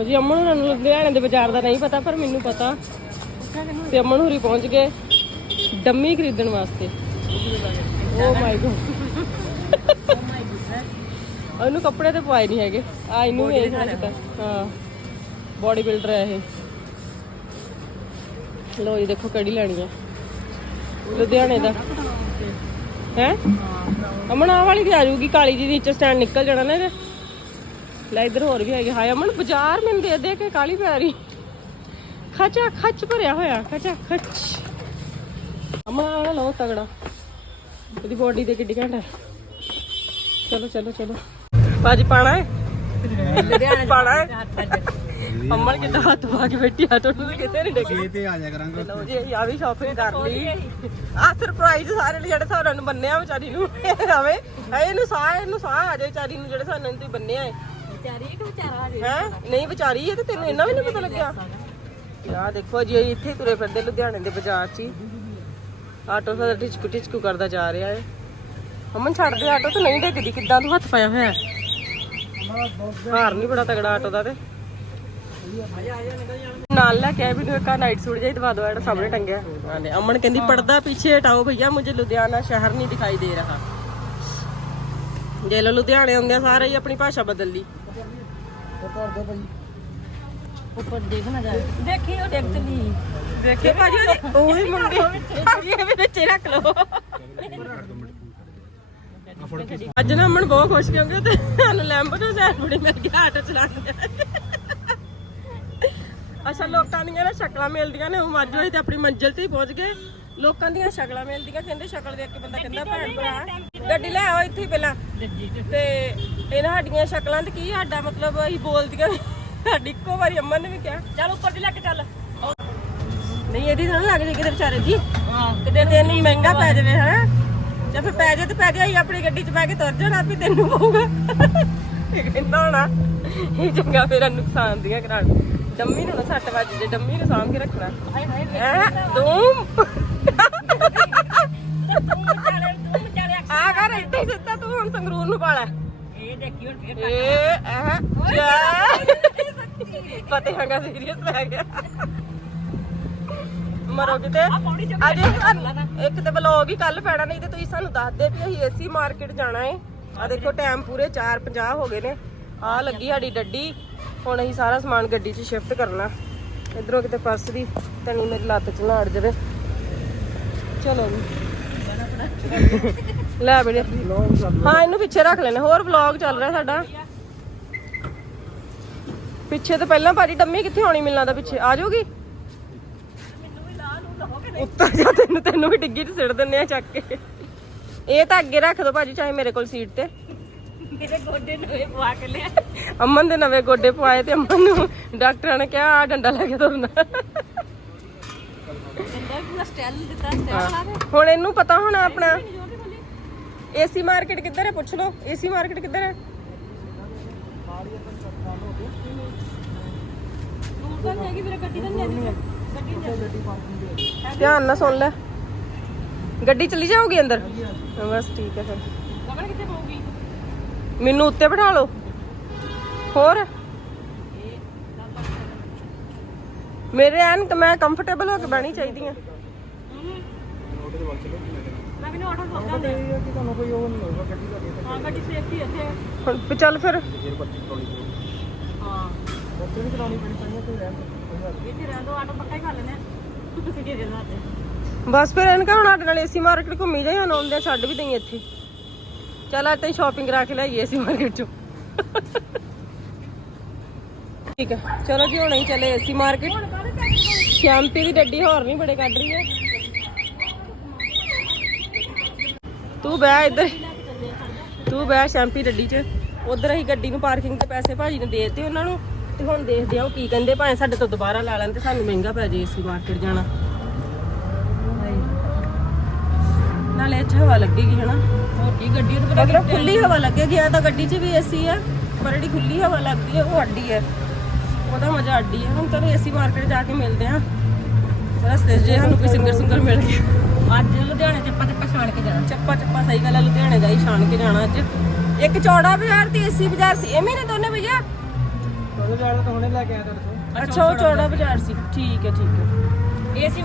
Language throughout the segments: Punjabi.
ਲੋ ਜੀ ਅਮਨ ਨੂੰ ਲੁਧਿਆਣੇ ਦੇ ਬਾਜ਼ਾਰ ਦਾ ਨਹੀਂ ਪਤਾ ਪਰ ਮੈਨੂੰ ਪਤਾ। ਤੇ ਅਮਨ ਹੋਰੀ ਪਹੁੰਚ ਗਏ ਡੰਮੀ ਖਰੀਦਣ ਵਾਸਤੇ। ਓ ਮਾਈ ਗੋਡ ਉਹਨੂੰ ਕੱਪੜੇ ਤੇ ਪਾਏ ਨਹੀਂ ਹੈਗੇ। ਆ ਇਹਨੂੰ ਇਹ ਲੱਗਦਾ ਹਾਂ ਬੋਡੀ ਬਿਲਡਰ ਹੈ। ਇਹ। ਲੋ ਜੀ ਦੇਖੋ ਕਿਹੜੀ ਲੈਣੀ ਹੈ ਲੁਧਿਆਣੇ ਦਾ। ਹੈ? ਅਮਨ ਆਹ ਵਾਲੀ ਤੇ ਆ ਜਾਊਗੀ ਕਾਲੀ ਜੀ ਦੀ ਨੀਚੇ ਸਟੈਂਡ ਨਿਕਲ ਜਾਣਾ ਨਾ ਇਹਦੇ। ਲੈ ਇੱਧਰ ਹੋਰ ਵੀ ਹੈਗੇ। ਹਾਏ ਅਮਨ ਬਾਜ਼ਾਰ ਮੈਨੂੰ ਦੇ ਦੇ ਕੇ ਕਾਲੀ ਪੈ ਰਹੀ ਖਚਾ ਖਚ ਭਰਿਆ ਹੋਇਆ ਖਚਾ ਖਚ। ਅਮਨ ਆਹ ਲਓ ਤਗੜਾ। ਇਹਦੀ ਬੋਡੀ ਤੇ ਕਿੱਡੀ ਘੰਟਾ ਚਲੋ ਚਲੋ ਚਲੋ। ਬਾਜੀ ਪਾਣਾ ਹੈ? ਪਾਣਾ ਹੈ? ਅਮਨ ਕਿੱਦਾਂ ਹੱਥ ਪਾ ਕੇ ਬੈਠੀ ਆ ਤੁਹਾਨੂੰ ਕਿਤੇ ਨਹੀਂ ਡਿੱਗੀ ਤੇ ਆ ਜਾ ਕਰਾਂਗੇ ਲਓ ਜੀ ਆ ਵੀ ਸ਼ਾਪਿੰਗ ਕਰ ਲਈ। ਆ ਸਰਪ੍ਰਾਈਜ਼ ਸਾਰੇ ਲਈ ਜਿਹੜੇ ਸਾਰਿਆਂ ਨੂੰ ਬੰਨਿਆ ਵਿਚਾਰੀ ਨੂੰ। ਆਵੇ ਇਹਨੂੰ ਸਾਹ ਇਹਨੂੰ ਸਾਹ ਆ ਜਾਏ ਵਿਚਾਰੀ ਨੂੰ ਜਿਹੜੇ ਸਾਨੂੰ ਤੁਸੀਂ ਬੰਨਿਆ ਹੈ ਵਿਚਾਰੀ ਇੱਕ ਵਿਚਾਰਾ ਜੇ ਹੈ? ਨਹੀਂ, ਵਿਚਾਰੀ ਹੈ ਤੇ ਤੈਨੂੰ ਇੰਨਾ ਵੀ ਨਹੀਂ ਪਤਾ ਲੱਗਿਆ? ਆ ਦੇਖੋ ਜੀ, ਇਹ ਇੱਥੇ ਹੀ ਤੁਰੇ ਫਿਰਦੇ ਲੁਧਿਆਣੇ ਦੇ ਬਾਜ਼ਾਰ 'ਚ ਹੀ। ਆਟੋ ਸਾਡਾ ਟਿਚਕੂ ਟਿਚਕੂ ਕਰਦਾ ਜਾ ਰਿਹਾ ਹੈ। ਅਮਨ ਛੱਡ ਦੇ ਆਟੋ ਤੇ ਨਹੀਂ ਡਿੱਗਦੀ, ਕਿੱਦਾਂ ਤੂੰ ਹੱਥ ਪਾਇਆ ਹੋਇਆ ਹੈ? ਹਾਰ ਨਹੀਂ ਬੜਾ ਤਗੜਾ ਆਟੋ ਦਾ ਤੇ। ਨਾਲ ਲੈ ਕੇ ਆਏ ਮੈਨੂੰ ਇੱਕ ਨਾਈਟ ਸੂਟ ਜਿਹਾ ਦਵਾ ਦੋ ਜਿਹੜਾ ਸਾਹਮਣੇ ਟੰਗਿਆ। ਆਂਦੇ ਅਮਨ ਕਹਿੰਦੀ, ਪਰਦਾ ਪਿੱਛੇ ਹਟਾਓ ਭਈਆ, ਮੁਝੇ ਲੁਧਿਆਣਾ ਸ਼ਹਿਰ ਨਹੀਂ ਦਿਖਾਈ ਦੇ ਰਹਾ। ਜੇ ਲੋ ਲੁਧਿਆਣੇ ਆਉਂਦੇ ਆ ਸਾਰੇ ਹੀ ਆਪਣੀ ਭਾਸ਼ਾ ਬਦਲ ਲਈ। ਉੱਪਰ ਦੇਖ ਨਾ ਜਾ। ਦੇਖੀ ਉਹ ਡਿੱਗ ਚਲੀ ਦੇਖੇ ਭਾਜੀ ਉਹਦੇ ਉਹੀ ਮੁੰਡੇ ਭਾਜੀ ਇਹ ਵੀ ਵਿੱਚੇ ਰੱਖ ਲਓ। ਅੱਜ ਨਾ ਅਮਨ ਬਹੁਤ ਖੁਸ਼ ਕਿਉਂਕਿ ਤੇ ਸਾਨੂੰ ਲੈਂਬੋ ਤੋਂ ਸੈਲਫੜੀ ਮਿਲ ਗਿਆ ਆਟੋ ਚਲਾਉਂਦੇ ਅਸਾਂ ਲੋਕਾਂ ਦੀਆਂ ਨਾ ਸ਼ਕਲਾਂ ਮਿਲਦੀਆਂ ਨੇ ਉਹ ਮੱਝ ਹੋਈ ਤੇ ਆਪਣੀ ਮੰਜ਼ਿਲ ਤੇ ਹੀ ਪਹੁੰਚ ਗਏ। ਲੋਕਾਂ ਦੀਆਂ ਸ਼ਕਲਾਂ ਮਿਲਦੀਆਂ ਕਹਿੰਦੇ ਸ਼ਕਲ ਦੇਖ ਕੇ ਬੰਦਾ ਕਹਿੰਦਾ ਭੈਣ ਭਰਾ। ਗੱਡੀ ਲੈ ਆਓ ਇੱਥੇ ਹੀ ਪਹਿਲਾਂ ਤੇ ਇਹਨਾਂ ਸਾਡੀਆਂ ਸ਼ਕਲਾਂ ਤੇ ਕੀ ਸਾਡਾ ਮਤਲਬ ਅਸੀਂ ਬੋਲਦੀਆਂ ਸਾਡੀ ਇੱਕੋ ਵਾਰੀ ਅਮਨ ਨੇ ਵੀ ਕਿਹਾ। ਚੱਲ ਉੱਪਰ ਦੀ ਲੈ ਕੇ ਚੱਲ। ਨਹੀਂ ਇਹਦੀ ਤਾਂ ਲੱਗ ਜੇ ਕਿਤੇ ਵਿਚਾਰੇ ਦੀ। ਹਾਂ। ਕਿਤੇ ਤੈਨੂੰ ਮਹਿੰਗਾ ਪੈ ਜਾਵੇ ਹਨਾ ਜਾਂ ਫਿਰ ਪੈ ਜਾਏ ਤੇ ਪੈ ਜਾਏ ਅਸੀਂ ਆਪਣੀ ਗੱਡੀ 'ਚ ਬਹਿ ਕੇ ਤੁਰ ਜਾਣਾ ਵੀ ਤੈਨੂੰ ਪਊਗਾ ਇਹ ਕਹਿੰਦਾ ਹੋਣਾ ਇਹ ਚੰਗਾ ਫੇਰ ਨੁਕਸਾਨ ਦੀਆਂ ਕਰਾਣ ਡੰਮੀ ਨੂੰ ਨਾ ਸੱਟ ਵੱਜ ਜੇ ਡੰਮੀ ਨੂੰ ਸਾਂਭ ਕੇ ਰੱਖਣਾ। ਹਾਏ ਹਾਏ ਐ ਆ ਕਰ ਇੱਥੇ ਹੀ ਸਿੱਧਾ ਤੂੰ ਹੁਣ ਸੰਗਰੂਰ ਨੂੰ ਪਾਲਾ। ਇਹ ਦੇਖੀ ਹੁਣ ਫੇਰ ਏ ਐ ਜਾ। ਪਤੇ ਹੰਗਾ ਸੀਰੀਅਸ ਲੈ ਗਿਆ। ਮਰੋ ਕਿਤੇ। ਅੱਜ ਇੱਕ- ਇੱਕ ਤੇ ਬਲੌਗ ਹੀ ਕੱਲ ਪੈਣਾ ਨਹੀਂ ਤੇ ਤੁਸੀਂ ਸਾਨੂੰ ਦੱਸ ਦੇ ਵੀ ਅਸੀਂ ਏਸੀ ਮਾਰਕੀਟ ਜਾਣਾ ਏ। ਆ ਦੇਖੋ ਟਾਈਮ ਪੂਰੇ 4:50 ਹੋ ਗਏ ਨੇ। ਆ ਲੱਗੀ ਸਾਡੀ ਡੱਡੀ। ਹੁਣ ਅਸੀਂ ਸਾਰਾ ਸਮਾਨ ਗੱਡੀ 'ਚ ਸ਼ਿਫਟ ਕਰਨਾ। ਇਧਰੋਂ ਕਿਤੇ ਪਰਸ ਦੀ ਤਣੀ ਮੇਰੀ ਲੱਤ 'ਚ ਨਾ ਅੜ ਜਾਵੇ। ਚਲੋ ਜੀ। ਲੈ ਬੇੜੇ ਹਾਂ ਇਹਨੂੰ ਪਿੱਛੇ ਰੱਖ ਲੈਣਾ ਹੋਰ ਵਲੌਗ ਚੱਲ ਰਿਹਾ ਸਾਡਾ। ਪਿੱਛੇ ਤਾਂ ਪਹਿਲਾਂ ਭਾਜੀ ਡੰਮੀ ਕਿੱਥੇ ਹੋਣੀ ਮਿਲਣਾ ਦਾ ਪਿੱਛੇ? ਆ ਜਾਊਗੀ? ਉੱਤਰ ਜਾ ਤੈਨੂੰ ਤੈਨੂੰ ਵੀ ਡਿੱਗੀ 'ਚ ਸਿੱਟ ਦਿੰਨੇ ਆ ਚੱਕ ਕੇ। ਇਹ ਤਾਂ ਅੱਗੇ ਰੱਖ ਦੋ ਭਾਜੀ ਚਾਹੇ ਮੇਰੇ ਕੋਲ ਸੀਟ ਤੇ। ਮੇਰੇ ਗੋਡੇ ਨੂੰ ਇਹ ਪਵਾ ਕੇ ਲਿਆ। ਅਮਨ ਦੇ ਨਵੇਂ ਗੋਡੇ ਪਵਾਏ ਤੇ ਅਮਨ ਨੂੰ ਡਾਕਟਰਾਂ ਨੇ ਕਿਹਾ ਆ ਡੰਡਾ ਲੈ ਕੇ ਤੁਰਨਾ। ਦਿੱਤਾ ਹੁਣ ਇਹਨੂੰ ਪਤਾ ਹੋਣਾ ਆਪਣਾ। ਏਸੀ ਮਾਰਕੀਟ ਕਿੱਧਰ ਹੈ? ਪੁੱਛ ਲਓ। ਏਸੀ ਮਾਰਕੀਟ ਕਿੱਧਰ ਹੈ? ਧਿਆਨ ਨਾਲ ਸੁਣ ਲੈ। ਗੱਡੀ ਚਲੀ ਜਾਊਗੀ ਅੰਦਰ? ਬਸ ਠੀਕ ਹੈ ਫਿਰ। ਮੈਨੂੰ ਉੱਤੇ ਬਿਠਾ ਲਓ। ਹੋਰ? ਮੇਰੇ ਐਨ ਮੈਂ ਕੰਫਰਟੇਬਲ ਹੋ ਕੇ ਬਹਿਣੀ ਚਾਹੀਦੀ ਆ। ਮੈਂ ਵੀ ਹਾਂ ਗੱਡੀ ਸੇਫਟੀ ਇੱਥੇ। ਹੁਣ ਵੀ ਚੱਲ ਫਿਰ। ਹਾਂ। ਇੱਥੇ ਰਹਿ ਦੋ ਆਟੋ ਪੱਕਾ ਹੀ ਕਰ ਲੈਣੇ ਆ। ਕਿਹਦੇ ਦੇ ਨਾਲ ਤੇ? ਬਸ ਫਿਰ ਇਹਨਾਂ ਕਹਣਾ ਸਾਡੇ ਨਾਲ ਏਸੀ ਮਾਰਕੀਟ ਘੁੰਮੀ ਜਾਈ ਹੁਣ ਆਉਂਦੇ ਛੱਡ ਵੀ ਦਈ ਇੱਥੇ। ਚੱਲ ਅੱਜ ਤੈਨੂੰ ਸ਼ਾਪਿੰਗ ਕਰਾ ਕੇ ਲਿਆਈਏ ਏਸੀ ਮਾਰਕੀਟ ਚੋਂ। ਠੀਕ ਹੈ। ਚਲੋ ਜੀ ਹੁਣ ਅਸੀਂ ਚੱਲੇ ਏਸੀ ਮਾਰਕੀਟ। ਸ਼ੈਂਪੀ ਦੀ ਡੱਡੀ ਹੋਰ ਨਹੀਂ ਬੜੇ ਕੱਢ ਰਹੀ ਹੈ। ਤੂੰ ਬਹਿ ਇੱਧਰ। ਤੂੰ ਬਹਿ ਸ਼ੈਂਪੀ ਡੱਡੀ 'ਚ। ਉਧਰ ਅਸੀਂ ਗੱਡੀ ਨੂੰ ਪਾਰਕਿੰਗ ਦੇ ਪੈਸੇ ਭਾਜੀ ਨੇ ਦੇ ਦਿੱਤੇ ਉਹਨਾਂ ਨੂੰ। ਤੇ ਹੁਣ ਦੇਖਦੇ ਆ ਉਹ ਕੀ ਕਹਿੰਦੇ ਭਾਵੇਂ ਸਾਡੇ ਤੋਂ ਦੁਬਾਰਾ ਲਾ ਲੈਣ ਤੇ ਸਾਨੂੰ ਮਹਿੰਗਾ ਪੈ ਜੇ ਏਸੀ ਮਾਰਕੀਟ ਜਾਣਾ। ਨਾਲੇ ਅੱਛਾ ਹਵਾ ਲੱਗੇਗੀ ਹਨਾ? ਹੋਰ ਕੀ ਗੱਡੀ ਉਹ ਤਾਂ ਖੁੱਲੀ ਹਵਾ ਲੱਗੇਗੀ ਆ ਤਾਂ ਗੱਡੀ 'ਚ ਵੀ ਏਸੀ ਆ ਪਰ ਜਿਹੜੀ ਖੁੱਲੀ ਹਵਾ ਲੱਗਦੀ ਹੈ ਉਹ ਅੱਡੀ ਹੈ ਉਹਦਾ ਮਜ਼ਾ ਅੱਡੀ ਹੈ ਹੁਣ ਤਾਂ ਏਸੀ ਮਾਰਕੀਟ ਜਾ ਕੇ ਮਿਲਦੇ ਆ। ਰਸਤੇ 'ਚ ਜੇ ਸਾਨੂੰ ਕੋਈ ਸਿੰਗਰ ਸਿੰਗਰ ਮਿਲ ਗਿਆ। ਅੱਜ ਲੁਧਿਆਣੇ ਚੱਪਾ ਚੱਪਾ ਛਾਣ ਕੇ ਜਾਣਾ। ਚੱਪਾ ਚੱਪਾ ਸਹੀ ਗੱਲ ਹੈ ਲੁਧਿਆਣੇ ਦਾ ਹੀ ਛਾਣ ਕੇ ਜਾਣਾ ਅੱਜ। ਇੱਕ ਚੌੜਾ ਬਾਜ਼ਾਰ ਤੇ ਏਸੀ ਬਾਜ਼ਾਰ ਸੀ। ਇਹ ਮੇਰੇ ਦੋਨੇ ਭਈਆ? ਉਹ ਜਾਣਾ ਤਾਂ ਹੁਣੇ ਲੈ ਕੇ ਆਇਆ ਤੁਹਾਡੇ ਤੋਂ। ਅੱਛਾ ਉਹ ਚੌੜਾ ਬਾਜ਼ਾਰ। ਸੀ। ਠੀਕ ਹੈ ਠੀਕ ਹੈ। ਏਸੀ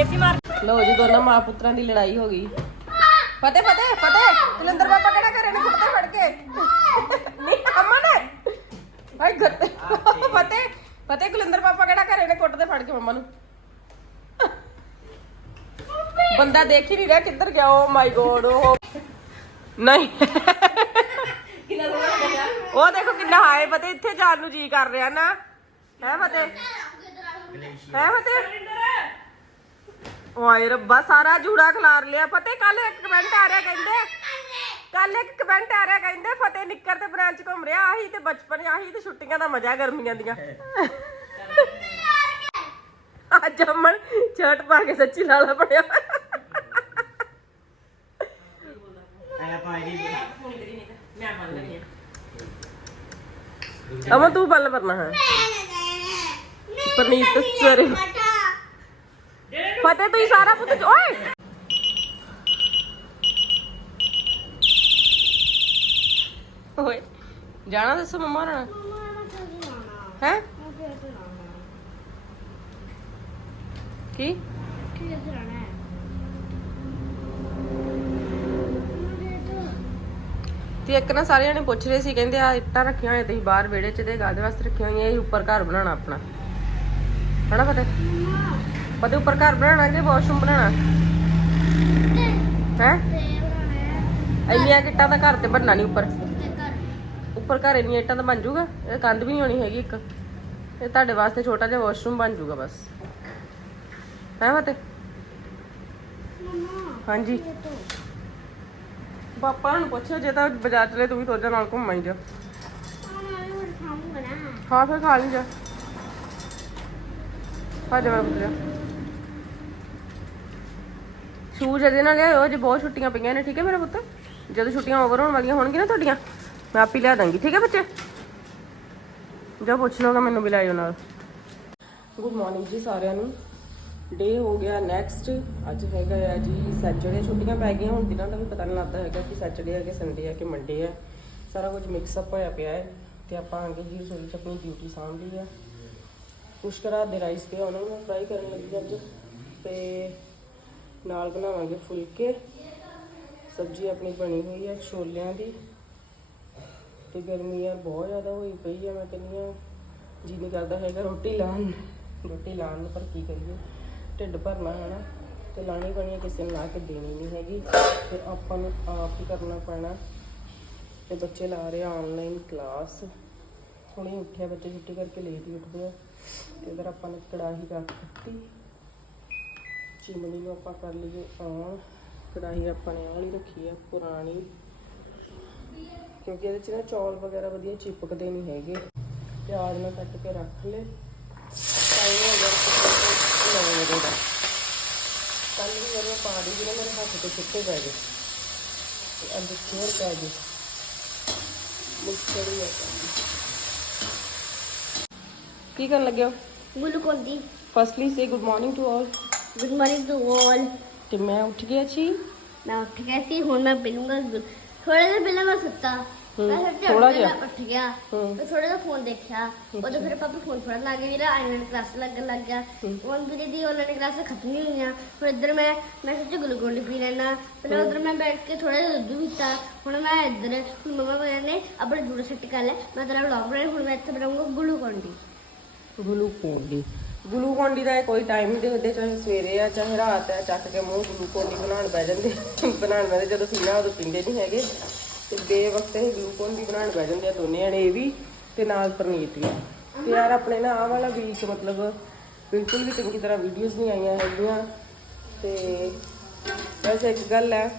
ਏਸੀ ਮਾਰ ਲਓ ਜੀ ਦੋਨਾਂ ਮਾਂ ਪੁੱਤਰਾਂ ਦੀ ਲੜਾਈ ਹੋ ਗਈ। ਫਤਿਹ ਫਤਿਹ ਫਤਿਹ। ਕਲਿੰਦਰ ਪਾਪਾ ਕਿਹੜਾ ਕਰੇ ਨੇ ਕੁੱਤੇ ਫੜ ਕੇ ਨਹੀਂ ਅਮਨ ਹਾਏ ਗੱਤੇ ਫਤਿਹ ਫਤਿਹ ਕਲਿੰਦਰ ਪਾਪਾ ਕਿਹੜਾ ਕਰੇ ਨੇ ਕੁੱਟਦੇ ਫੜ ਕੇ ਮੰਮਾ ਨੂੰ। ਬੰਦਾ ਦੇਖ ਹੀ ਨਹੀਂ ਰਿਹਾ ਕਿੱਧਰ ਗਿਆ ਓ ਮਾਈ ਗੋਡ ਉਹ ਨਹੀਂ। ਉਹ ਦੇਖੋ ਕਿੰਨਾ ਹਾਏ ਫਤਿਹ ਇੱਥੇ ਜਾਣ ਨੂੰ ਜੀ ਕਰ ਰਿਹਾ ਨਾ। ਹੈ ਫਤਿਹ ਹੈ ਫਤਿਹ ਓਏ ਰੱਬਾ, ਸਾਰਾ ਜੂੜਾ ਖਿਲਾਰ ਲਿਆ। ਫਤਿਹ ਕੱਲ ਇੱਕ ਕਮੈਂਟ ਆ ਰਿਹਾ ਕਹਿੰਦੇ ਕੱਲ ਇੱਕ ਕਮੈਂਟ ਆ ਰਿਹਾ ਕਹਿੰਦੇ, ਫਤਿਹ ਨਿੱਕਰ ਤੇ ਬ੍ਰਾਂਚ ਘੁੰਮ ਰਿਹਾ, ਆਹੀ ਤੇ ਬਚਪਨ, ਆਹੀ ਤੇ ਛੁੱਟੀਆਂ ਦਾ ਮਜ਼ਾ ਗਰਮੀਆਂ ਦੀਆਂ। ਅੱਜ ਅਮਨ ਸ਼ਰਟ ਪਾ ਕੇ ਸੱਚੀ ਲਾਲਾ ਬਣਿਆ। ਐ ਪਾਈ ਅਮਨ ਤੂੰ ਬੱਲ ਪਰਨਾ ਹੈ। ਪਰਨੀਤ ਸਵੇਰੇ ਫਤਿਹ ਤੂੰ ਸਾਰਾ ਪੁੱਤ ਓਏ! ਓਏ ਜਾਣਾ ਦੱਸੋ ਮੰਮਾ ਹੋਣਾ ਹੈ? ਕੀ? ਤੇ ਇੱਕ ਨਾ ਸਾਰੇ ਜਣੇ ਪੁੱਛ ਰਹੇ ਸੀ ਕਹਿੰਦੇ ਆ ਇੱਟਾਂ ਰੱਖੀਆਂ ਹੋਈਆਂ ਤੁਸੀਂ ਬਾਹਰ ਵਿਹੜੇ 'ਚ ਤੇ ਗਾਦੇ ਵਾਸਤੇ ਰੱਖੀਆਂ ਹੋਈਆਂ ਇਹ ਉੱਪਰ ਘਰ ਬਣਾਉਣਾ ਆਪਣਾ। ਹਣਾ ਪਤਾ ਪਤਾ ਉੱਪਰ ਘਰ ਬਣਾਉਣਾ ਕਿ ਵਾਸ਼ਰੂਮ ਬਣਾਉਣਾ? ਹੈ? ਇੰਨੀਆਂ ਕਿੱਟਾਂ ਦਾ ਘਰ ਤੇ ਬਣਨਾ ਨਹੀਂ ਉੱਪਰ। ਉੱਪਰ ਘਰ ਇੰਨੀਆਂ ਇੱਟਾਂ ਦਾ ਬਣ ਜਾਊਗਾ ਇਹ ਕੰਧ ਵੀ ਨਹੀਂ ਹੋਣੀ ਹੈਗੀ ਇੱਕ। ਇਹ ਤੁਹਾਡੇ ਵਾਸਤੇ ਛੋਟਾ ਜਿਹਾ ਵਾਸ਼ਰੂਮ ਬਣ ਜਾਊਗਾ ਬਸ। ਹੈ ਫਤਿਹ ਹਾਂਜੀ। ਪਾਪਾ ਨੂੰ ਪੁੱਛੋ ਜੇ ਤਾਂ ਬਾਜ਼ਾਰ ਚਲੇ ਤੂੰ ਵੀ ਤੋਜਾ ਨਾਲ ਘੁੰਮਾਈ ਜਾ। ਹਾਂ, ਫਿਰ ਖਾ ਲਈ ਜਾ। ਆ ਜਾ ਮੇਰਾ ਸ਼ੂਜ਼ ਅਜੇ ਨਾਲ ਲਿਆਇਓ ਜੇ ਬਹੁਤ ਛੁੱਟੀਆਂ ਪਈਆਂ ਨੇ, ਠੀਕ ਹੈ ਮੇਰਾ ਪੁੱਤ? ਜਦੋਂ ਛੁੱਟੀਆਂ ਓਵਰ ਹੋਣ ਵਾਲੀਆਂ ਹੋਣਗੀਆਂ ਨਾ ਤੁਹਾਡੀਆਂ, ਮੈਂ ਆਪ ਹੀ ਲਿਆ ਦਾਂਗੀ, ਠੀਕ ਹੈ ਬੱਚੇ? ਜਾ ਪੁੱਛ ਲਓਗਾ ਮੈਨੂੰ ਵੀ ਲਾਇਓ ਨਾਲ। ਗੁੱਡ ਮਾਰਨਿੰਗ ਜੀ ਸਾਰਿਆਂ ਨੂੰ। ਡੇ ਹੋ ਗਿਆ ਨੈਕਸਟ ਅੱਜ ਹੈਗਾ ਆ ਜੀ ਸੈਚਰਡੇ ਛੁੱਟੀਆਂ ਪੈ ਗਈਆਂ, ਹੁਣ ਦਿਨਾਂ ਦਾ ਵੀ ਪਤਾ ਨਹੀਂ ਲੱਗਦਾ ਹੈਗਾ ਕਿ ਸੈਚਰਡੇ ਹੈ ਕਿ ਸੰਡੇ ਹੈ ਕਿ ਮੰਡੇ ਹੈ ਸਾਰਾ ਕੁਝ ਮਿਕਸ ਅਪ ਹੋਇਆ ਪਿਆ ਹੈ ਤੇ ਆਪਾਂ ਆ ਕੇ ਜੀ ਰਸੋਈ 'ਚ ਆਪਣੀ ਡਿਊਟੀ ਸਾਂਭ ਲਈ ਆ। ਕੁਛ ਕਰਾ ਦੇ ਰਾਈਸ ਤੇ ਉਹਨਾਂ ਨੂੰ ਮੈਂ ਫਰਾਈ ਕਰਨ ਲੱਗੀ ਅੱਜ। ਤੇ ਨਾਲ ਬਣਾਵਾਂਗੇ ਫੁਲਕੇ। ਸਬਜ਼ੀ ਆਪਣੀ ਬਣੀ ਹੋਈ ਹੈ ਛੋਲਿਆਂ ਦੀ। ਤੇ ਗਰਮੀ ਯਾਰ ਬਹੁਤ ਜ਼ਿਆਦਾ ਹੋਈ ਪਈ ਹੈ ਮੈਂ ਕਹਿੰਦੀ ਹਾਂ ਜੀ ਨਹੀਂ ਕਰਦਾ ਹੈਗਾ ਰੋਟੀ ਲਾਉਣ। ਰੋਟੀ ਲਾਉਣ ਨੂੰ ਪਰ ਕੀ ਕਰੀਏ? ਢਿੱਡ ਭਰਨਾ ਹੈ ਨਾ, ਤੇ ਲਾਣੀ ਪੈਣੀ ਕਿਸੇ ਨੂੰ ਲਾ ਕੇ ਦੇਣੀ ਨਹੀਂ ਹੈਗੀ। ਫਿਰ ਆਪਾਂ ਨੂੰ ਆਪ ਹੀ ਕਰਨਾ ਪੈਣਾ। ਤੇ ਬੱਚੇ ਲਾ ਰਹੇ ਆਨਲਾਈਨ ਕਲਾਸ ਹੁਣੇ ਉੱਠਿਆ, ਬੱਚੇ ਛੁੱਟੀ ਕਰਕੇ ਲੇਟ ਹੀ ਉੱਠਦੇ ਆ। ਤੇ ਇਧਰ ਆਪਾਂ ਨੇ ਕੜਾਹੀ ਰੱਖ ਦਿੱਤੀ। ਚਿਮਨੀ ਨੂੰ ਆਪਾਂ ਕਰ ਲਈਏ ਔਨ ਕੜਾਹੀ ਆਪਾਂ ਨੇ ਆਹ ਵਾਲੀ ਰੱਖੀ ਆ, ਪੁਰਾਣੀ। ਕਿਉਂਕਿ ਇਹਦੇ ਚ ਨਾ ਚੌਲ ਵਗੈਰਾ ਵਧੀਆ ਚਿਪਕਦੇ ਨਹੀਂ ਹੈਗੇ। ਪਿਆਜ਼ ਨਾਲ ਕੱਟ ਕੇ ਰੱਖ ਲੈ ਨਵੇਂ ਵਜੇ ਦਾ ਕੱਲ ਵੀ ਜਦੋਂ ਮੈਂ ਪਾ ਦੀ ਨਾ ਮੇਰੇ ਹੱਥ ਤੇ ਛਿੱਟੇ ਪੈ ਗਏ ਤੇ ਅੱਜ ਫੇਰ ਪੈ ਗਏ ਮੁਸ਼ਕਲ ਹੀ ਹੈ ਕੀ ਕਰਨ ਲੱਗੇ ਹੋ? ਗੁਲੂਕੋਂਦੀ firstly say good morning to all good morning to all ਤੇ ਮੈਂ ਉੱਠ ਗਿਆ ਸੀ। ਮੈਂ ਉੱਠ ਗਿਆ ਸੀ ਹੁਣ ਮੈਂ ਪੀਲੂੰਗਾ ਥੋੜੇ ਦਿਨ ਪਹਿਲਾਂ ਮੈਂ ਸੁੱਤਾ। ਮੈਂ ਥੋੜ੍ਹਾ ਜਿਹਾ? ਉੱਠ ਗਿਆ ਹੂੰ। ਮੈਂ ਥੋੜਾ ਜਿਹਾ ਫੋਨ ਦੇਖਿਆ। ਉਹਦੇ ਫਿਰ ਪਾਪਾ ਫੋਨ ਫੜਨ ਲੱਗ ਗਏ ਮੇਰਾ ਆਨਲਾਈਨ ਕਲਾਸ ਲੱਗਣ ਲੱਗ ਗਿਆ। ਹੁਣ ਵੀਰੇ ਦੀ ਆਨਲਾਈਨ ਕਲਾਸ ਖਤਮ ਨਹੀਂ ਹੋਈਆਂ ਫਿਰ ਇੱਧਰ ਮੈਂ ਮੈਂ ਸੱਚੀ ਗਲੂਕੋਂਡੀ ਪੀ ਲੈਣਾ ਫਿਰ ਉਧਰ ਮੈਂ ਬੈਠ ਕੇ ਥੋੜਾ ਜਿਹਾ ਦੁੱਧ ਪੀਤਾ। ਹੁਣ ਮੈਂ ਇੱਧਰ ਹੁਣ ਮਮਾ ਵਗੈਰਾ ਨੇ ਆਪਣੇ ਜੂੜਾ ਸੈੱਟ ਕਰ ਲਿਆ। ਮੈਂ ਤੇਰਾ ਵਲੌਗ ਬਣਾਇਆ ਹੁਣ ਮੈਂ ਇੱਥੇ ਬਣਾਉਂਗਾ ਗਲੂਕੋਂਡੀ ਗਲੂਕੋਨ ਦੀ ਗਲੂਕੋਨ ਦੀ ਦਾ ਕੋਈ ਟਾਈਮ ਨਹੀਂ ਦੇਖਦੇ ਚਾਹੇ ਸਵੇਰੇ ਆ ਚਾਹੇ ਰਾਤ ਆ ਚੱਕ ਕੇ ਮੂੰਹ ਗਲੂਕੋਨ ਦੀ ਬਣਾਉਣ ਬਹਿ ਜਾਂਦੇ। ਬਣਾਉਣ ਬਹਿ ਜਦੋਂ ਪੀਣਾ ਉਦੋਂ ਪੀਂਦੇ ਨਹੀਂ ਹੈਗੇ। ਤੇ ਬੇਵਕਤ ਇਹ ਗਲੂਕੋਨ ਦੀ ਬਣਾਉਣ ਬਹਿ ਜਾਂਦੇ ਆ ਦੋਨੇ ਜਣੇ, ਇਹ ਵੀ ਤੇ ਨਾਲ ਪਰਨੀਤ ਵੀ। ਤੇ ਯਾਰ ਆਪਣੇ ਨਾ ਆਹ ਵਾਲਾ ਵੀਕ ਮਤਲਬ ਬਿਲਕੁਲ ਵੀ ਚੰਗੀ ਤਰ੍ਹਾਂ ਵੀਡੀਓਜ਼ ਨਹੀਂ ਆਈਆਂ ਹੈਗੀਆਂ। ਤੇ ਵੈਸੇ ਇੱਕ ਗੱਲ ਹੈ,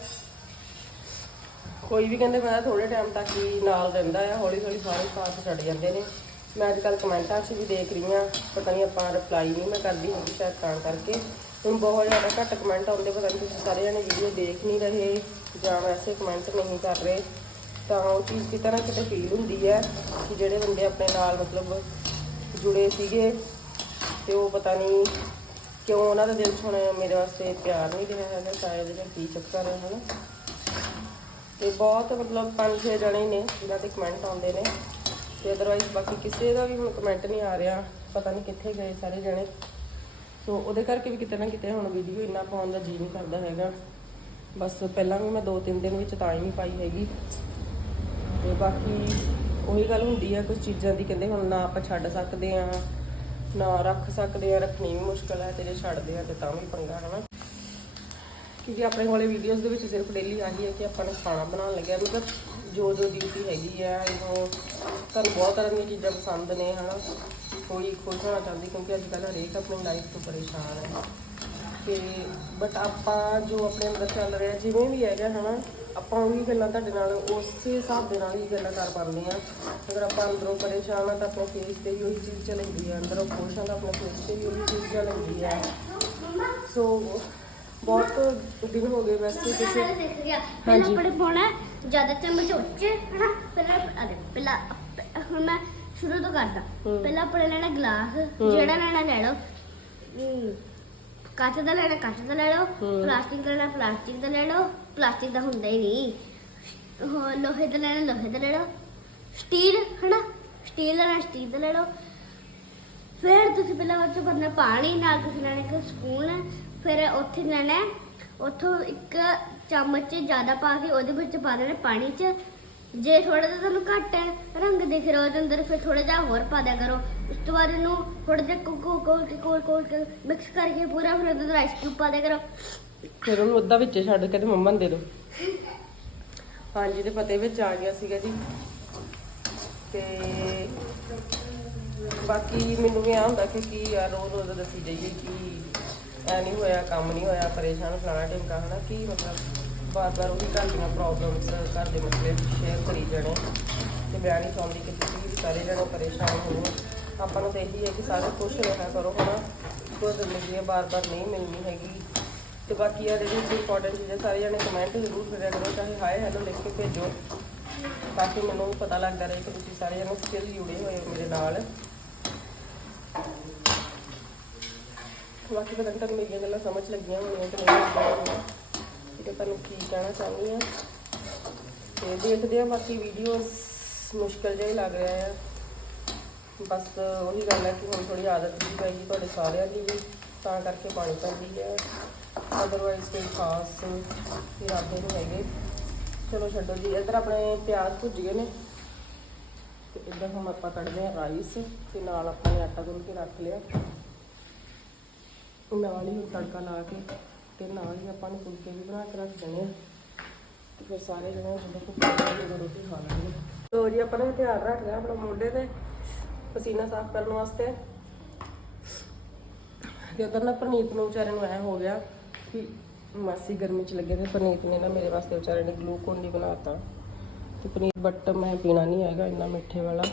ਕੋਈ ਵੀ ਕਹਿੰਦੇ ਮੈਂ ਥੋੜੇ ਟਾਈਮ ਤੱਕ ਹੀ ਨਾਲ ਰਹਿੰਦਾ ਆ ਹੌਲੀ ਹੌਲੀ ਸਾਰੇ ਸਾਥ ਛੱਡ ਜਾਂਦੇ ਨੇ। ਮੈਂ ਅੱਜ ਕੱਲ ਕਮੈਂਟਾਂ 'ਚ ਵੀ ਦੇਖ ਰਹੀ ਹਾਂ, ਪਤਾ ਨਹੀਂ ਆਪਾਂ ਰਿਪਲਾਈ ਨਹੀਂ ਮੈਂ ਕਰਦੀ ਹੁੰਦੀ ਸ਼ਾਇਦ ਤਾਂ ਕਰਕੇ। ਹੁਣ ਬਹੁਤ ਜ਼ਿਆਦਾ ਘੱਟ ਕਮੈਂਟ ਆਉਂਦੇ, ਪਤਾ ਨਹੀਂ ਤੁਸੀਂ ਸਾਰੇ ਜਣੇ ਵੀਡੀਓ ਦੇਖ ਨਹੀਂ ਰਹੇ। ਜਾਂ ਵੈਸੇ ਕਮੈਂਟ ਨਹੀਂ ਕਰ ਰਹੇ, ਤਾਂ ਉਹ ਚੀਜ਼ ਕਿਤੇ ਨਾ ਕਿਤੇ ਫੀਲ ਹੁੰਦੀ ਹੈ ਕਿ ਜਿਹੜੇ ਬੰਦੇ ਆਪਣੇ ਨਾਲ ਮਤਲਬ ਜੁੜੇ ਸੀਗੇ ਤੇ ਉਹ ਪਤਾ ਨਹੀਂ ਕਿਉਂ ਉਹਨਾਂ ਦਾ ਦਿਲ 'ਚ ਹੁਣ ਮੇਰੇ ਵਾਸਤੇ ਪਿਆਰ ਨਹੀਂ ਰਿਹਾ ਹੈਗਾ, ਸ਼ਾਇਦ ਜਾਂ ਕੀ ਚੱਕਰ ਹੈ, ਹਨਾ? ਤੇ ਬਹੁਤ ਮਤਲਬ ਪੰਜ ਛੇ ਜਣੇ ਨੇ ਜਿਨ੍ਹਾਂ ਦੇ ਕਮੈਂਟ ਆਉਂਦੇ ਨੇ ਤੇ ਅਦਰਵਾਈਜ਼ ਬਾਕੀ ਕਿਸੇ ਦਾ ਵੀ ਹੁਣ ਕਮੈਂਟ ਨਹੀਂ ਆ ਰਿਹਾ, ਪਤਾ ਨਹੀਂ ਕਿੱਥੇ ਗਏ ਸਾਰੇ ਜਣੇ। ਸੋ ਉਹਦੇ ਕਰਕੇ ਵੀ ਕਿਤੇ ਨਾ ਕਿਤੇ ਹੁਣ ਵੀਡੀਓ ਇੰਨਾ ਪਾਉਣ ਦਾ ਜੀ ਨਹੀਂ ਕਰਦਾ ਹੈਗਾ। ਬਸ ਪਹਿਲਾਂ ਵੀ ਮੈਂ ਦੋ ਤਿੰਨ ਦਿਨ ਵਿੱਚ ਤਾਂ ਹੀ ਨਹੀਂ ਪਾਈ ਹੈਗੀ। ਤੇ ਬਾਕੀ ਉਹੀ ਗੱਲ ਹੁੰਦੀ ਆ ਕੁਝ ਚੀਜ਼ਾਂ ਦੀ ਕਹਿੰਦੇ ਹੁਣ ਨਾ ਆਪਾਂ ਛੱਡ ਸਕਦੇ ਆ, ਨਾ ਰੱਖ ਸਕਦੇ ਆ, ਰੱਖਣੀ ਵੀ ਮੁਸ਼ਕਲ ਹੈ ਤੇ ਜੇ ਛੱਡਦੇ ਆ ਤੇ ਤਾਂ ਵੀ ਪੰਗਾ, ਹਨਾ। ਕਿਉਂਕਿ ਆਪਣੇ ਕੋਲੇ ਵੀਡੀਓਜ਼ ਦੇ ਵਿੱਚ ਸਿਰਫ ਡੇਲੀ ਆਹੀ ਹੈ ਕਿ ਆਪਾਂ ਨੇ ਖਾਣਾ ਬਣਾਉਣ ਲੱਗਿਆ, ਮਤਲਬ ਜੋ ਜੋ ਡਿਊਟੀ ਹੈਗੀ ਆ, ਇਹਨੂੰ ਤੁਹਾਨੂੰ ਬਹੁਤ ਤਰ੍ਹਾਂ ਦੀਆਂ ਚੀਜ਼ਾਂ ਪਸੰਦ ਨੇ, ਹਨਾ। ਕੋਈ ਖੁਸ਼ ਹੋਣਾ ਚਾਹੁੰਦੀ ਕਿਉਂਕਿ ਅੱਜ ਕੱਲ੍ਹ ਹਰੇਕ ਆਪਣੀ ਲਾਈਫ ਤੋਂ ਪਰੇਸ਼ਾਨ ਹੈ ਤੇ ਬਟ ਆਪਾਂ ਜੋ ਆਪਣੇ ਅੰਦਰ ਚੱਲ ਰਿਹਾ ਜਿਵੇਂ ਵੀ ਹੈਗਾ ਹਨਾ ਆਪਾਂ ਉਹੀ ਗੱਲਾਂ ਤੁਹਾਡੇ ਨਾਲ ਉਸੇ ਹਿਸਾਬ ਦੇ ਨਾਲ ਹੀ ਗੱਲਾਂ ਕਰ ਪਾਉਂਦੇ ਆ ਅਗਰ ਆਪਾਂ ਅੰਦਰੋਂ ਪਰੇਸ਼ਾਨ ਆ ਤਾਂ ਆਪਣੇ ਫੇਸ ਤੇ ਵੀ ਉਹੀ ਚੀਜ਼ ਚੱਲਦੀ ਹੈ ਅੰਦਰੋਂ ਖੁਸ਼ ਆ ਤਾਂ ਆਪਣੇ ਫੇਸ ਤੇ ਵੀ ਉਹੀ ਚੀਜ਼ ਚੱਲਦੀ ਹੈ ਸੋ ਬਹੁਤ ਦਿਨ ਹੋ ਗਏ ਵੈਸੇ ਕਿਸੇ ਦੇਖ ਰਿਹਾ ਪਹਿਲਾਂ ਆਪਣੇ ਪਾਉਣਾ ਜ਼ਿਆਦਾ ਚਮਚ ਉੱਚ ਹਨਾ ਪਹਿਲਾਂ ਆ ਦੇ ਪਹਿਲਾਂ ਹੁਣ ਮੈਂ ਸ਼ੁਰੂ ਤੋਂ ਕਰਦਾ। ਪਹਿਲਾਂ ਆਪਣੇ ਲੈਣਾ ਗਲਾਸ ਜਿਹੜਾ ਲੈਣਾ ਲੈ ਲਓ। ਕੱਚ ਦਾ ਲੈਣਾ ਕੱਚ ਦਾ ਲੈ ਲਓ ਪਲਾਸਟਿਕ ਦਾ ਲੈਣਾ ਪਲਾਸਟਿਕ ਦਾ ਲੈ ਲਓ ਪਲਾਸਟਿਕ ਦਾ ਹੁੰਦਾ ਹੀ ਨਹੀਂ। ਉਹ ਲੋਹੇ ਦਾ ਲੈਣਾ ਲੋਹੇ ਦਾ ਲੈ ਲਓ ਸਟੀਲ ਹਨਾ? ਸਟੀਲ ਦਾ ਲੈਣਾ ਸਟੀਲ ਦਾ ਲੈ ਲਓ ਫਿਰ ਤੁਸੀਂ ਪਹਿਲਾਂ ਉਹ 'ਚ ਭਰਨਾ ਪਾਣੀ ਨਾਲ ਤੁਸੀਂ ਲੈਣਾ ਇੱਕ ਸਪੂਨ। ਫਿਰ ਉੱਥੇ ਲੈਣਾ ਹੈ, ਉੱਥੋਂ ਇੱਕ ਚਮਚ ਜ਼ਿਆਦਾ ਪਾ ਕੇ ਉਹਦੇ ਵਿੱਚ ਪਾ ਦੇਣਾ ਪਾਣੀ 'ਚ। ਜੇ ਥੋੜਾ ਜਿਹਾ ਤੁਹਾਨੂੰ ਘੱਟ ਰੰਗ ਦਿਖ ਰਿਹਾ ਉਹਦੇ ਅੰਦਰ, ਫਿਰ ਥੋੜਾ ਜਿਹਾ ਹੋਰ ਪਾ ਦਿਆ ਕਰੋ। ਉਸ ਤੋਂ ਬਾਅਦ ਇਹਨੂੰ ਥੋੜਾ ਜਿਹਾ ਕੋ ਕੋਲ ਕੋਲ ਕੋਲ ਮਿਕਸ ਕਰਕੇ ਪੂਰਾ ਫਿਰ ਉਹਦੇ ਅੰਦਰ ਆਈਸ ਕਿਊਬ ਪਾ ਦਿਆ ਕਰੋ। ਫਿਰ ਉਹਨੂੰ ਅੱਧਾ ਵਿੱਚ ਛੱਡ ਕੇ ਤੇ ਮੰਮਾ ਨੂੰ ਦੇ ਦਿਓ। ਹਾਂਜੀ, ਤੇ ਫਤਿਹ ਵਿੱਚ ਆ ਗਿਆ ਸੀਗਾ ਜੀ। ਤੇ ਬਾਕੀ ਮੈਨੂੰ ਵੀ ਆ ਹੁੰਦਾ ਕਿ ਕੀ ਯਾਰ ਰੋਜ਼ ਰੋਜ਼ ਦੱਸੀ ਜਾਈਏ ਕਿ ਐ ਨਹੀਂ ਹੋਇਆ, ਕੰਮ ਨਹੀਂ ਹੋਇਆ, ਪਰੇਸ਼ਾਨ ਫਲਾਣਾ ਢਿਮਕਾ, ਹਨਾ? ਕੀ ਮਤਲਬ? ਬਾਰ-ਬਾਰ ਉਹੀ ਘਰ ਦੀਆਂ ਪ੍ਰੋਬਲਮਸ ਘਰ ਦੇ ਮਸਲੇ ਸ਼ੇਅਰ ਕਰੀ ਜਾਣੇ। ਤੇ ਮੈਂ ਨਹੀਂ ਚਾਹੁੰਦੀ ਕਿ ਤੁਸੀਂ ਵੀ ਸਾਰੇ ਜਣੇ ਪਰੇਸ਼ਾਨ ਹੋਵੋ। ਆਪਾਂ ਨੂੰ ਤਾਂ ਇਹੀ ਹੈ ਕਿ ਸਾਰੇ ਖੁਸ਼ ਰਹਿਆ ਕਰੋ, ਹਨਾ? ਕੋਈ ਜ਼ਿੰਦਗੀ ਬਾਰ-ਬਾਰ ਨਹੀਂ ਮਿਲਣੀ ਹੈਗੀ। ਤੇ ਬਾਕੀ ਆ ਜਿਹੜੀ ਇੰਪੋਰਟੈਂਟ ਚੀਜ਼ਾਂ, ਸਾਰੇ ਜਣੇ ਕਮੈਂਟ ਜ਼ਰੂਰ ਕਰਿਆ ਕਰੋ, ਚਾਹੇ ਹਾਏ ਹੈਲੋ ਲਿਖ ਕੇ ਭੇਜੋ। ਬਾਕੀ ਮੈਨੂੰ ਪਤਾ ਲੱਗਦਾ ਰਹੇ ਕਿ ਤੁਸੀਂ ਸਾਰੇ ਜਣੇ ਸਟਿਲ ਜੁੜੇ ਹੋਏ ਮੇਰੇ ਨਾਲ। ਬਾਕੀ ਪਤਾ ਤੁਹਾਨੂੰ ਮੇਰੀਆਂ ਗੱਲਾਂ ਸਮਝ ਲੱਗੀਆਂ ਹੋਣੀਆਂ ਕਿ ਨਹੀਂ ਲੱਗੀਆਂ ਹੋਣੀਆਂ ਤੁਹਾਨੂੰ ਕੀ ਕਹਿਣਾ ਚਾਹੁੰਦੀ ਹਾਂ। ਤੇ ਦੇਖਦੇ ਆ ਬਾਕੀ ਵੀਡੀਓਜ਼ ਮੁਸ਼ਕਲ ਜਿਹਾ ਹੀ ਲੱਗ ਰਿਹਾ ਆ। ਬਸ ਉਹੀ ਗੱਲ ਹੈ ਕਿ ਹੁਣ ਥੋੜੀ ਆਦਤ ਵੀ ਪੈ ਗਈ ਤੁਹਾਡੇ ਸਾਰਿਆਂ ਦੀ ਵੀ, ਤਾਂ ਕਰਕੇ ਪਾਣੀ ਪੈਂਦੀ ਹੈ ਅਦਰਵਾਈਜ਼ ਕੋਈ ਖਾਸ ਇਰਾਦੇ ਨਹੀਂ ਹੈਗੇ। ਚਲੋ ਛੱਡੋ ਜੀ, ਇੱਧਰ ਆਪਣੇ ਪਿਆਜ਼ ਭੁੱਜ ਗਏ ਨੇ। ਤੇ ਇੱਧਰ ਹੁਣ ਆਪਾਂ ਕੱਢਦੇ ਹਾਂ ਰਾਈਸ ਤੇ ਨਾਲ ਆਪਾਂ ਨੇ ਆਟਾ ਗੁੰਨ ਕੇ ਰੱਖ ਲਿਆ। ਨਾਲ ਹੀ ਹੁਣ ਤੜਕਾ ਲਾ ਕੇ ਤੇ ਨਾਲ ਹੀ ਆਪਾਂ ਨੇ ਫੁਲਕੇ ਵੀ ਬਣਾ ਕੇ ਰੱਖ ਦੇਣੇ ਆ। ਤੇ ਫਿਰ ਸਾਰੇ ਜਣੇ ਜਦੋਂ ਭੁੱਖ ਰੋਟੀ ਖਾ ਲਾਂਗੇ ਤੋ ਜੀ, ਆਪਾਂ ਨੇ ਹਥਿਆਰ ਰੱਖ ਲਿਆ ਆਪਣਾ ਮੋਢੇ ਤੇ ਪਸੀਨਾ ਸਾਫ਼ ਕਰਨ ਵਾਸਤੇ। ਤੇ ਉਧਰ ਨਾ ਪ੍ਰਨੀਤ ਨੂੰ ਵਿਚਾਰੇ ਨੂੰ ਐ ਹੋ ਗਿਆ ਕਿ ਮਾਸੀ ਗਰਮੀ ਚ ਲੱਗੇ ਤੇ ਪ੍ਰਨੀਤ ਨੇ ਨਾ ਮੇਰੇ ਵਾਸਤੇ ਵਿਚਾਰੇ ਨੇ ਗਲੂਕੋਨ ਦੀ ਬਣਾਤਾ ਤੇ। ਪਨੀਰ ਬਟ ਮੈਂ ਪੀਣਾ ਨਹੀਂ ਹੈਗਾ, ਇੰਨਾ ਮਿੱਠੇ ਵਾਲਾ।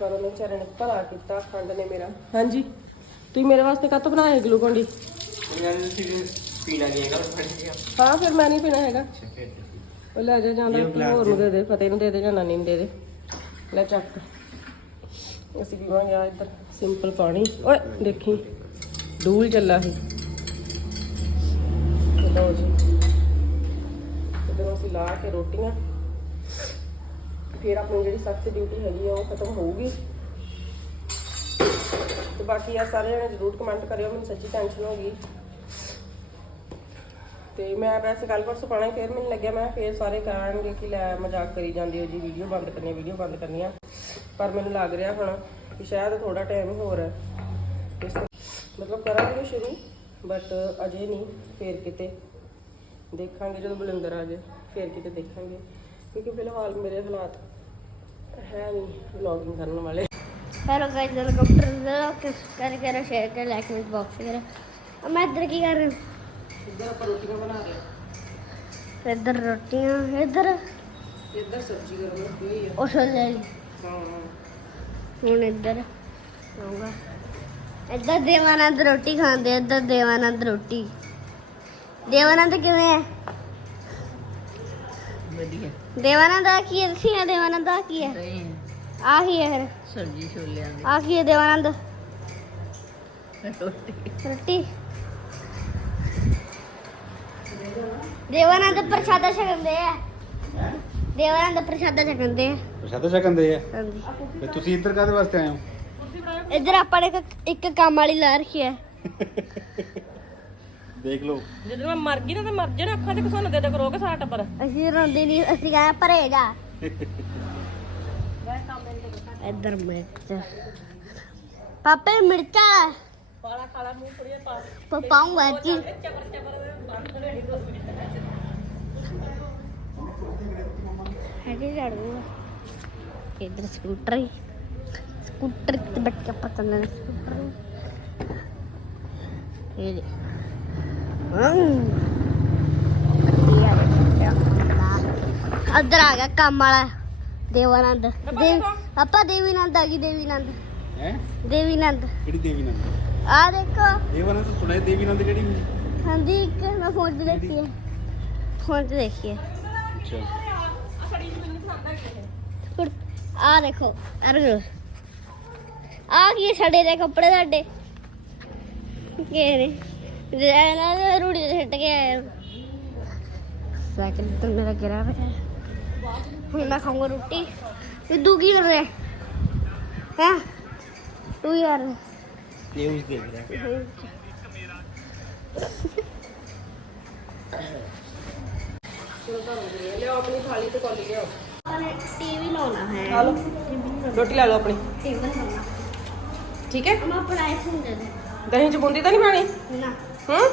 ਪਰ ਉਹਨੇ ਵਿਚਾਰੇ ਨੇ ਭਲਾ ਕੀਤਾ, ਖੰਡ ਨੇ ਮੇਰਾ। ਹਾਂਜੀ। ਤੁਸੀਂ ਮੇਰੇ ਵਾਸਤੇ ਕਾਹਤੋਂ ਬਣਾਇਆ ਗਲੂਕੋਨ ਗਿਆ ਹਾਂ ਫਿਰ ਮੈਂ ਨਹੀਂ ਪੀਣਾ ਹੈਗਾ। ਉਹ ਲੈ ਜਾ ਜਾਂਦਾ ਹੋਰ ਨੂੰ ਦੇ ਦੇ ਫਤਿਹ ਨੂੰ ਦੇ ਦੇ ਜਾਂ ਨਾਨੀ ਨੂੰ ਦੇ ਦੇ। ਲੈ ਚੱਕ। ਅਸੀਂ ਪੀਵਾਂਗੇ ਆ ਇੱਧਰ ਸਿੰਪਲ ਪਾਣੀ। ਓਏ ਦੇਖੀ। ਡੂਲ ਚੱਲਾ ਸੀ। ਤੇ ਲਓ ਜੀ। ਇੱਧਰੋਂ ਅਸੀਂ ਲਾ ਕੇ ਰੋਟੀਆਂ। ਫਿਰ ਆਪਣੀ ਜਿਹੜੀ ਸਖਤ ਡਿਊਟੀ ਹੈਗੀ ਆ ਉਹ ਖਤਮ ਹੋਊਗੀ। ਤੇ ਬਾਕੀ ਆ ਸਾਰੇ ਜਣੇ ਜ਼ਰੂਰ ਕਮੈਂਟ ਕਰਿਓ, ਮੈਨੂੰ ਸੱਚੀ ਟੈਨਸ਼ਨ ਹੋ ਗਈ। ਤੇ ਮੈਂ ਵੈਸੇ ਕੱਲ ਪਰਸੋਂ ਪਾਣਾ ਫਿਰ ਮੈਨੂੰ ਲੱਗਿਆ ਮੈਂ ਫਿਰ ਸਾਰੇ ਕਹਿਣਗੇ ਕਿ ਲੈ ਮਜ਼ਾਕ ਕਰੀ ਜਾਂਦੇ ਹੋ ਜੀ ਵੀਡੀਓ ਬੰਦ ਕਰਨੀ ਵੀਡੀਓ ਬੰਦ ਕਰਨੀ ਆ। ਪਰ ਮੈਨੂੰ ਲੱਗ ਰਿਹਾ ਹੁਣ ਕਿ ਸ਼ਾਇਦ ਥੋੜਾ ਟਾਈਮ ਹੋਰ ਹੈ। ਇਸ ਮਤਲਬ ਕਰਾਂਗੇ ਸ਼ੁਰੂ ਬਟ ਅਜੇ ਨਹੀਂ, ਫੇਰ ਕਿਤੇ ਦੇਖਾਂਗੇ, ਜਦੋਂ ਬਲਿੰਦਰ ਆ ਜਾਏ, ਫੇਰ ਕਿਤੇ ਦੇਖਾਂਗੇ। ਕਿਉਂਕਿ ਫਿਲਹਾਲ ਮੇਰੇ ਹਾਲਾਤ ਹੈ ਨਹੀਂ ਵਲੌਗਿੰਗ ਕਰਨ ਵਾਲੇ। hello guys welcome to the कर कर शेयर कर लाइक कमेंट बॉक्स वगैरह अब मैं इधर की कर रही हूँ ਇੱਧਰ ਆਪਾਂ ਰੋਟੀਆਂ ਬਣਾ ਰਹੇ ਹਾਂ इधर रोटियां इधर ਇੱਧਰ ਸਬਜ਼ੀ ਗਰਮ ਰੱਖੀ ਹੋਈ ਆ और छोले ली ਹਾਂ ਹੁਣ ਇੱਧਰ ਆਊਗਾ ਇੱਧਰ ਦੇਵਾਨੰਦ ਰੋਟੀ ਖਾਂਦੇ ਇੱਧਰ ਦੇਵਾਨੰਦ ਰੋਟੀ ਦੇਵਾਨੰਦ ਕਿਵੇਂ ਹੈ ਵਧੀਆ ਦੇਵਾਨੰਦ ਆ ਕੀ ਹੈ ਦੱਸੀ ਨਾ ਦੇਵਾਨੰਦ ਆ ਕੀ ਹੈ ਸਹੀ ਆ ਕੀ ਹੈ ਫਿਰ। ਸਬਜ਼ੀ ਛੋਲਿਆਂ ਆ ਕੀ ਹੈ ਦੇਵਾਨੰਦ। ਦੀ ਰੋਟੀ। ਰੋਟੀ। ਦੇਵਾਨੰਦ ਪ੍ਰਸ਼ਾਦਾ ਛਕਦੇ ਆ। ਦੇਵਾਂ ਦਾ ਪ੍ਰਸ਼ਾਦਾ ਚੱਕਦੇ ਆ। ਪ੍ਰਸ਼ਾਦਾ ਛਕੰਦੇ ਆ? ਹਾਂਜੀ। ਤੇ ਤੁਸੀਂ ਇੱਧਰ ਕਾਹਦੇ ਵਾਸਤੇ ਆਏ ਹੋ? ਇੱਧਰ ਆਪਾਂ ਨੇ ਇੱਕ- ਇੱਕ ਕੰਮ ਵਾਲੀ ਲਾ ਰੱਖੀ ਹੈ। ਦੇਖ ਲਓ। ਜਦੋਂ ਮੈਂ ਮਰ ਗਈ ਨਾ ਤੇ ਮਰ ਜਾਣਾ ਅੱਖਾਂ ਤੇ ਘਸੁੰਨ ਦੇ ਦੇ ਕਰੋਗੇ ਸਾਰਾ ਟੱਬਰ? ਅਸੀਂ ਰੋਂਦੇ ਨਹੀਂ ਅਸੀਂ ਕਹਾਂ ਭਰੇ ਜਾ। ਇੱਧਰ ਮਿਰਚ ਪਾਪੇ ਮਿਰਚਾਂ ਪਾਲਾ ਕਾਲਾ ਮੂੰਹ ਥੋੜੀ ਪਾ ਪਪਾਉਂਗਾ ਜੀ ਚਬਰ ਚਬਰ ਹੈਗੇ ਝਾੜੂ ਇੱਧਰ ਸਕੂਟਰ ਹੀ ਸਕੂਟਰ ਤੇ ਬੈਠ ਕੇ ਆਪਾਂ ਚੱਲਣਾ ਸਕੂਟਰ ਇਹ ਦੇ ਅੱਧਰ ਆ ਗਿਆ ਕੰਮ ਵਾਲਾ ਦੇਵਾਨੰਦ ਦੇਵ ਆਪਾਂ ਦੇਵੀਨੰਦ ਆ ਗਈ ਦੇਵੀਨੰਦ ਹੈ? ਦੇਵੀਨੰਦ ਕਿਹੜੀ ਦੇਵੀ ਨੰਦ? ਆ ਦੇਖੋ। ਦੇਵਾਨੰਦ ਤਾਂ ਸੁਣਿਆ ਦੇਵੀ ਨੰਦ ਕਿਹੜੀ ਹੁੰਦੀ? ਹਾਂਜੀ ਇੱਕ ਮੈਂ ਫੋਨ 'ਤੇ ਦੇਖੀ ਹੈ। ਫੋਨ 'ਤੇ ਦੇਖੀ ਹੈ। ਅੱਛਾ। ਆ ਦੇਖੋ ਅਰ ਆ ਕੀ ਛੜੇ ਦੇ ਕੱਪੜੇ ਸਾਡੇ ਕੀ ਨੇ ਇਹਨਾਂ ਦੇ ਰੂੜੀ ਤੇ ਛੱਟ ਕੇ ਆਏ ਸਾਈਕਲ ਤੇ ਮੇਰਾ ਗਿਰਾ ਹੈ। ਹੁਣ ਮੈਂ ਖਾਊਂਗਾ ਰੋਟੀ। ਸਿੱਧੂ ਕੀ ਕਰ ਰਿਹਾ? ਹੈ? ਤੂੰ ਯਾਰ ਨਿਊਜ਼ ਦੇਖ ਰਿਹਾ? ਲਿਆਓ ਆਪਣੀ ਥਾਲੀ ਤੇ ਕੋਲੀ ਲਿਆਓ ਟੀਵੀ ਲਾਉਣਾ ਹੈ। ਖਾ ਲਓ। ਰੋਟੀ ਲੈ ਲਓ ਆਪਣੀ। ਟੀਵੀ ਲਾਉਣਾ ਠੀਕ ਹੈ? ਮੈਂ ਆਪਣਾ ਆਈਫੋਨ ਦੇ ਦੇ ਦਹੀਂ ਚ ਬੂੰਦੀ ਤਾਂ ਨਹੀਂ ਪਾਣੀ? ਨਾ। ਹੂੰ?